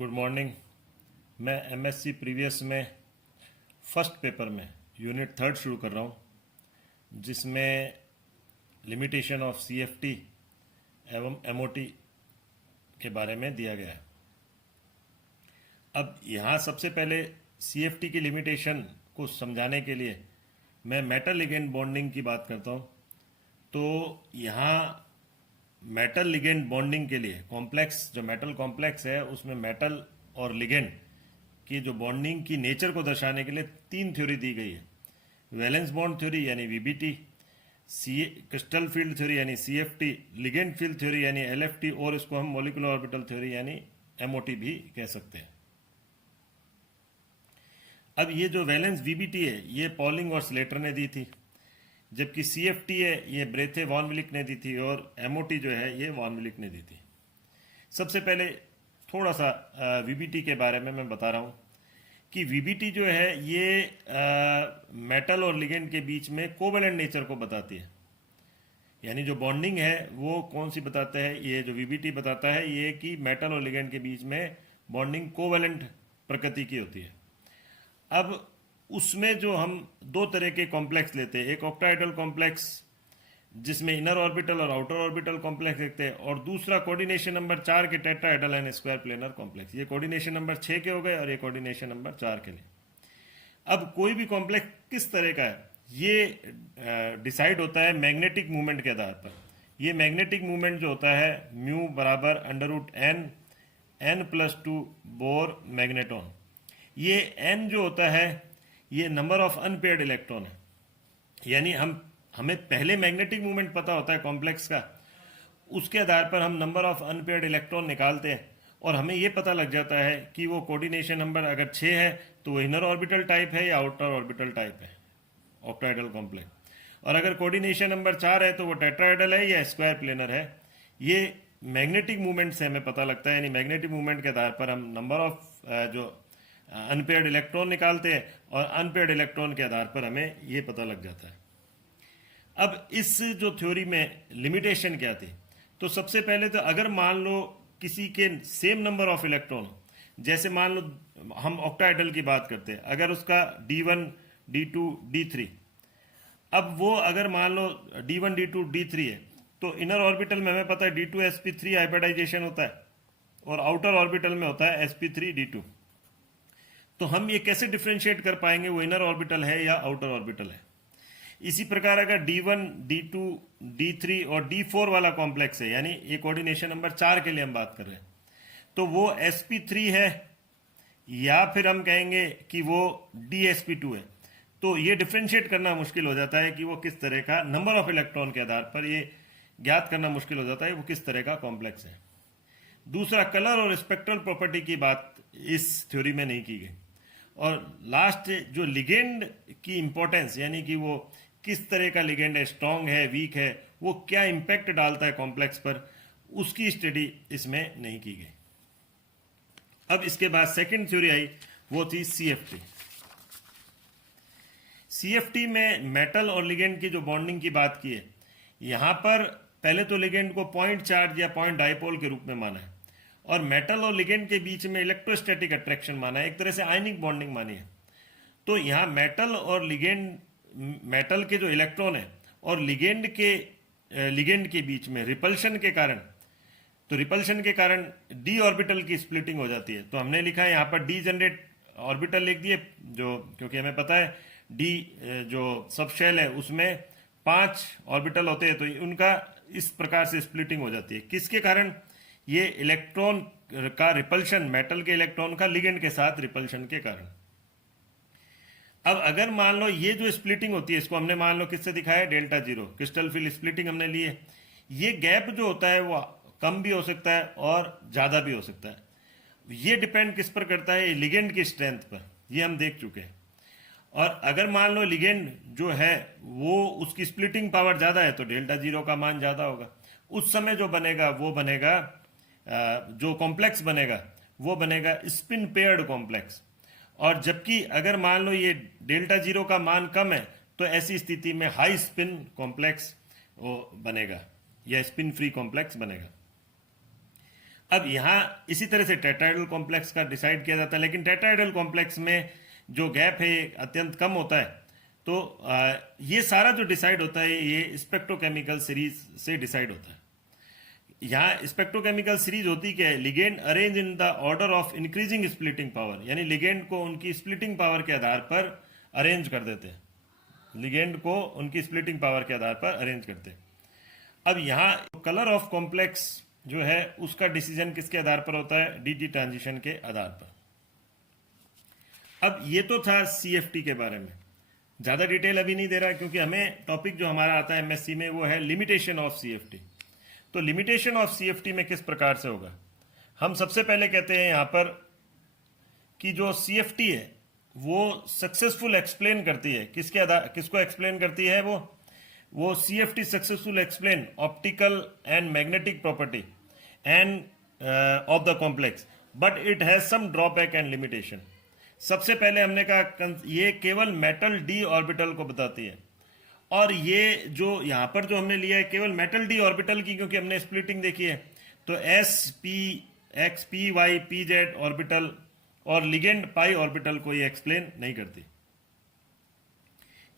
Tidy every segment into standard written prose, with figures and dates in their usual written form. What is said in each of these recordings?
Good morning. मैं MSc previous में first paper में यूनिट थर्ड शुरू कर रहा हूँ, जिसमें लिमिटेशन ऑफ सीएफटी एवं एमओटी के बारे में दिया गया है। अब यहाँ सबसे पहले सीएफटी की लिमिटेशन को समझाने के लिए मैं मेटल लिगेंड बॉन्डिंग की बात करता हूँ। तो यहाँ मेटल लिगेंड बॉन्डिंग के लिए कॉम्प्लेक्स, जो मेटल कॉम्प्लेक्स है उसमें मेटल और लिगेंड की जो बॉन्डिंग की नेचर को दर्शाने के लिए तीन थ्योरी दी गई है। वैलेंस बॉन्ड थ्योरी यानी वीबीटी, क्रिस्टल फील्ड थ्योरी यानी सीएफटी, लिगेंड फील्ड थ्योरी यानी एलएफटी, और इसको हम मॉलिक्यूलर ऑर्बिटल थ्योरी यानी एमओटी भी कह सकते हैं। अब ये जो वैलेंस वीबीटी है ये पॉलिंग और स्लेटर ने दी थी, जबकि सीएफटी है ये ब्रेथे वॉन विलिक ने दी थी, और एमओटी जो है ये वॉन विलिक ने दी थी। सबसे पहले थोड़ा सा वीबीटी के बारे में मैं बता रहा हूँ कि वीबीटी जो है ये मेटल और लिगेंड के बीच में कोवेलेंट नेचर को बताती है। यानी जो बॉन्डिंग है वो कौन सी बताता है, ये जो वीबीटी बताता है ये कि मेटल और लिगेंड के बीच में बॉन्डिंग कोवेलेंट प्रकृति की होती है। अब उसमें जो हम दो तरह के कॉम्प्लेक्स लेते हैं, एक ऑक्टाहेड्रल कॉम्प्लेक्स जिसमें इनर ऑर्बिटल और आउटर ऑर्बिटल कॉम्प्लेक्स देखते हैं, और दूसरा कोऑर्डिनेशन नंबर 4 के tetrahedral and square planar complex. ये कोऑर्डिनेशन नंबर 6 के हो गए और ये कोऑर्डिनेशन नंबर 4 के लिए। अब कोई भी कॉम्प्लेक्स किस तरह का है ये डिसाइड होता है मैग्नेटिक मूवमेंट के आधार पर। ये मैग्नेटिक मूवमेंट जो होता है म्यू बराबर √n+2 बोर मैग्नेटॉन। ये n जो होता है ये नंबर ऑफ अनपेयर्ड इलेक्ट्रॉन है। यानी हमें पहले मैग्नेटिक मूवमेंट पता होता है कॉम्प्लेक्स का, उसके आधार पर हम नंबर ऑफ अनपेयर्ड इलेक्ट्रॉन निकालते हैं और हमें ये पता लग जाता है कि वो कोऑर्डिनेशन नंबर अगर 6 है तो वो इनर ऑर्बिटल टाइप है या आउटर ऑर्बिटल टाइप है, ऑक्टाहेड्रल कॉम्प्लेक्स। और अगर कोऑर्डिनेशन नंबर 4 है तो वो टेट्राहेड्रल है या स्क्वायर प्लेनर है। ये मैग्नेटिक मूवमेंट से हमें पता लगता है। यानी मैग्नेटिक मूवमेंट के आधार पर हम नंबर ऑफ जो अनपेयर्ड इलेक्ट्रॉन निकालते हैं और अनपेयर्ड इलेक्ट्रॉन के आधार पर हमें ये पता लग जाता है। अब इस जो थ्योरी में लिमिटेशन क्या थी, तो सबसे पहले तो अगर मान लो किसी के सेम नंबर ऑफ इलेक्ट्रॉन, जैसे मान लो हम ऑक्टाहेड्रल की बात करते हैं, अगर उसका D1 D2 D3, अब वो अगर मान लो D1 D2 D3 है तो इनर ऑर्बिटल में हमें पता है D2sp3 हाइब्रिडाइजेशन होता है और आउटर ऑर्बिटल में होता है sp3 D2। तो हम ये कैसे डिफ्रेंशिएट कर पाएंगे वो इनर ऑर्बिटल है या आउटर ऑर्बिटल है। इसी प्रकार अगर D1 D2 D3 और D4 वाला कॉम्प्लेक्स है, यानी ये कोऑर्डिनेशन नंबर 4 के लिए हम बात कर रहे हैं, तो वो sp3 है या फिर हम कहेंगे कि वो dsp2 है। तो ये डिफ्रेंशिएट करना मुश्किल हो जाता है कि वो किस तरह का, नंबर ऑफ इलेक्ट्रॉन के आधार पर ये ज्ञात करना मुश्किल हो जाता है वो किस तरह का कॉम्प्लेक्स है। दूसरा, कलर और स्पेक्ट्रल प्रॉपर्टी की बात इस थ्योरी में नहीं की गई। और लास्ट जो लिगेंड की इंपॉर्टेंस, यानी कि वो किस तरह का लिगेंड है, स्ट्रांग है, वीक है, वो क्या इंपैक्ट डालता है कॉम्प्लेक्स पर, उसकी स्टडी इसमें नहीं की गई। अब इसके बाद सेकंड थ्योरी आई, वो थी सीएफटी। सीएफटी में मेटल और लिगेंड की जो बॉन्डिंग की बात की है, यहां पर पहले तो लिगेंड को पॉइंट चार्ज या पॉइंट डाइपोल के रूप में माना है और मेटल और लिगेंड के बीच में इलेक्ट्रोस्टैटिक अट्रैक्शन माना है, एक तरह से आयनिक बॉन्डिंग मानी है। तो यहाँ मेटल और लिगेंड, मेटल के जो इलेक्ट्रॉन है और लिगेंड के बीच में रिपल्शन के कारण, तो रिपल्शन के कारण डी ऑर्बिटल की स्प्लिटिंग हो जाती है। तो हमने लिखा है यहाँ पर डी जनरेट ऑर्बिटल लिख दिए, जो क्योंकि हमें पता है डी जो सब शेल है उसमें 5 ऑर्बिटल होते हैं, तो उनका इस प्रकार से स्प्लिटिंग हो जाती है। किसके कारण? ये इलेक्ट्रॉन का रिपल्शन, मेटल के इलेक्ट्रॉन का लिगेंड के साथ रिपल्शन के कारण। अब अगर मान लो ये जो स्प्लिटिंग होती है, इसको हमने मान लो किससे दिखाया, delta zero, crystal field splitting हमने ली है। ये गैप जो होता है वो कम भी हो सकता है और ज़्यादा भी हो सकता है। ये डिपेंड किस पर करता है, लिगेंड की स्ट्रेंथ पर, ये हम देख चुके हैं। और अगर मान लो लिगेंड जो है वो उसकी स्प्लिटिंग पावर ज़्यादा है तो डेल्टा जीरो का मान ज़्यादा होगा। उस समय जो बनेगा वो बनेगा, जो कॉम्प्लेक्स बनेगा वो बनेगा स्पिन पेयर्ड कॉम्प्लेक्स। और जबकि अगर मान लो ये डेल्टा जीरो का मान कम है तो ऐसी स्थिति में हाई स्पिन कॉम्प्लेक्स बनेगा या स्पिन फ्री कॉम्प्लेक्स बनेगा। अब यहाँ इसी तरह से टेट्राहेड्रल कॉम्प्लेक्स का डिसाइड किया जाता है, लेकिन टेट्राहेड्रल कॉम्प्लेक्स में जो गैप है ये अत्यंत कम होता है। तो ये सारा जो डिसाइड होता है ये स्पेक्ट्रोकेमिकल सीरीज से डिसाइड होता है। यहाँ स्पेक्ट्रोकेमिकल सीरीज होती क्या है, ligand arrange in the order of increasing splitting power, यानी लिगेंड को उनकी स्प्लिटिंग पावर के आधार पर अरेंज कर देते हैं, लिगेंड को उनकी स्प्लिटिंग पावर के आधार पर अरेंज करते हैं। अब यहाँ कलर ऑफ कॉम्प्लेक्स जो है उसका डिसीजन किसके आधार पर होता है, डी ट्रांजिशन के आधार पर। अब ये तो था सीएफटी के बारे में, ज्यादा डिटेल अभी नहीं दे रहा क्योंकि हमें टॉपिक जो हमारा आता है एमएससी में वो है लिमिटेशन ऑफ सीएफटी। तो लिमिटेशन ऑफ सीएफटी में किस प्रकार से होगा, हम सबसे पहले कहते हैं यहां पर कि जो सीएफटी है वो सक्सेसफुल एक्सप्लेन करती है, किसको एक्सप्लेन करती है, वो CFT successful explain optical and magnetic property and of the complex, but it has some drawback and limitation. सबसे पहले हमने कहा ये केवल मेटल डी ऑर्बिटल को बताती है, और ये जो यहाँ पर जो हमने लिया है केवल मेटल डी ऑर्बिटल की, क्योंकि हमने स्प्लिटिंग देखी है। तो s p x p y p z orbital और लिगेंड पाई ऑर्बिटल को ये एक्सप्लेन नहीं करती,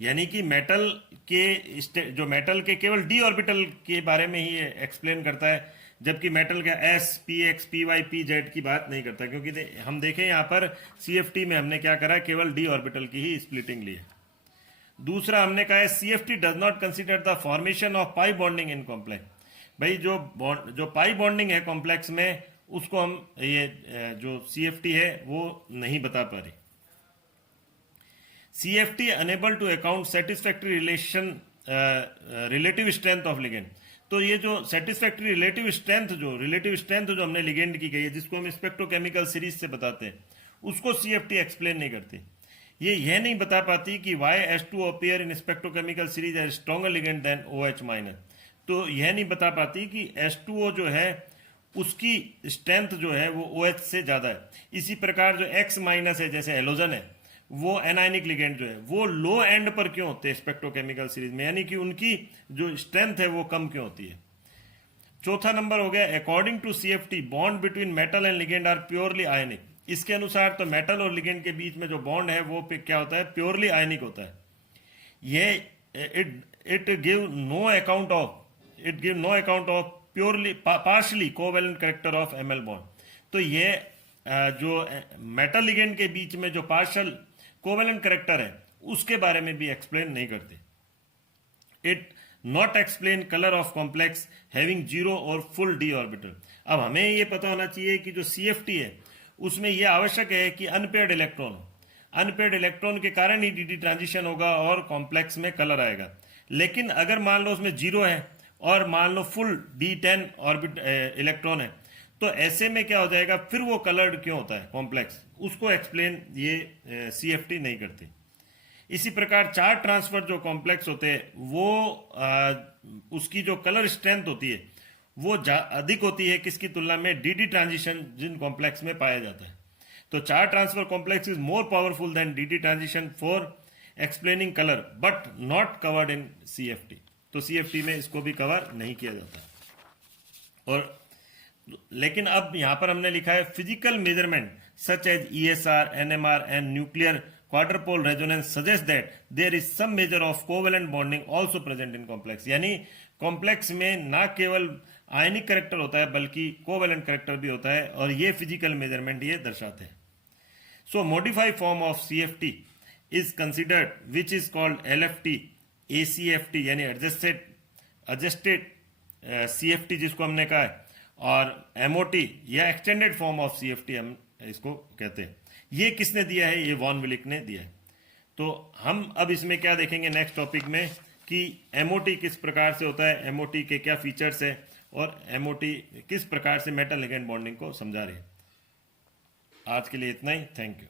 यानी कि मेटल के केवल डी ऑर्बिटल के बारे में ही ये एक्सप्लेन करता है, जबकि मेटल का s p x p y p z की बात नहीं करता। क्योंकि हम देखें यहाँ पर सीएफटी में हमने क्या करा, केवल डी ऑर्बिटल की ही स्प्लिटिंग ली है। दूसरा हमने कहा है CFT does not consider the formation of pi bonding in complex. भाई जो पाई बॉन्डिंग है कॉम्प्लेक्स में उसको हम ये जो सीएफटी है वो नहीं बता पा रही। CFT unable to account satisfactory relative strength of ligand. तो ये जो सेटिस्फैक्ट्री रिलेटिव स्ट्रेंथ जो हमने लिगेंड की गई है, जिसको हम स्पेक्ट्रोकेमिकल सीरीज से बताते हैं, उसको सीएफटी एक्सप्लेन नहीं करती। ये यह नहीं बता पाती कि why H2O appear in spectrochemical series as stronger ligand than OH minus. तो यह नहीं बता पाती कि H2O जो है उसकी स्ट्रेंथ जो है वो OH से ज्यादा है। इसी प्रकार जो X माइनस है, जैसे हेलोजन है, वो एनायनिक लिगेंड जो है वो लो एंड पर क्यों होते हैं स्पेक्ट्रोकेमिकल सीरीज में, यानी कि उनकी जो स्ट्रेंथ है वो कम क्यों होती है। चौथा नंबर हो गया, according to CFT bond between metal and ligand are purely ionic. इसके अनुसार तो मेटल और लिगेंड के बीच में जो बॉन्ड है वो क्या होता है, प्योरली आयनिक होता है। ये it give no account of purely partially covalent character of ML bond. तो ये जो मेटल लिगेंड के बीच में जो पार्शल कोवेलेंट करेक्टर है उसके बारे में भी एक्सप्लेन नहीं करते। It not explain colour of complex having zero और फुल डी ऑर्बिटल। अब हमें ये पता होना चाहिए कि जो सीएफटी है उसमें यह आवश्यक है कि अनपेयर्ड इलेक्ट्रॉन के कारण ही डी ट्रांजिशन होगा और कॉम्प्लेक्स में कलर आएगा। लेकिन अगर मान लो उसमें जीरो है और मान लो फुल D10 ऑर्बिट इलेक्ट्रॉन है, तो ऐसे में क्या हो जाएगा, फिर वो कलर्ड क्यों होता है कॉम्प्लेक्स, उसको एक्सप्लेन ये सीएफटी नहीं करती। इसी प्रकार चार्ज ट्रांसफर जो कॉम्प्लेक्स होते हैं वो उसकी जो कलर स्ट्रेंथ होती है वो अधिक होती है किसकी तुलना में, डी ट्रांजिशन जिन कॉम्प्लेक्स में पाया जाता है। तो charge transfer complex is more powerful than D transition for explaining colour but not covered in CFT. तो सीएफटी में इसको भी कवर नहीं किया जाता। और लेकिन अब यहां पर हमने लिखा है physical measurement such as ESR, NMR and nuclear quadrupole resonance suggest that there is some measure of covalent bonding also present in complex. यानी कॉम्प्लेक्स में ना केवल आयनिक करेक्टर होता है बल्कि कोवेलेंट करेक्टर भी होता है, और ये फिजिकल मेजरमेंट ये दर्शाते हैं। So modified form of CFT is considered which is called LFT, ACFT यानी एडजस्टेड CFT जिसको हमने कहा है, और MOT या एक्सटेंडेड फॉर्म ऑफ CFT हम इसको कहते हैं। ये किसने दिया है, ये वॉन विलिक ने दिया है। तो हम अब इसमें क्या देखेंगे नेक्स्ट टॉपिक में कि MOT किस प्रकार से होता है, MOT के क्या फीचर्स है, और MOT किस प्रकार से मेटल लिगेंड बॉन्डिंग को समझा रहे हैं। आज के लिए इतना ही, थैंक यू।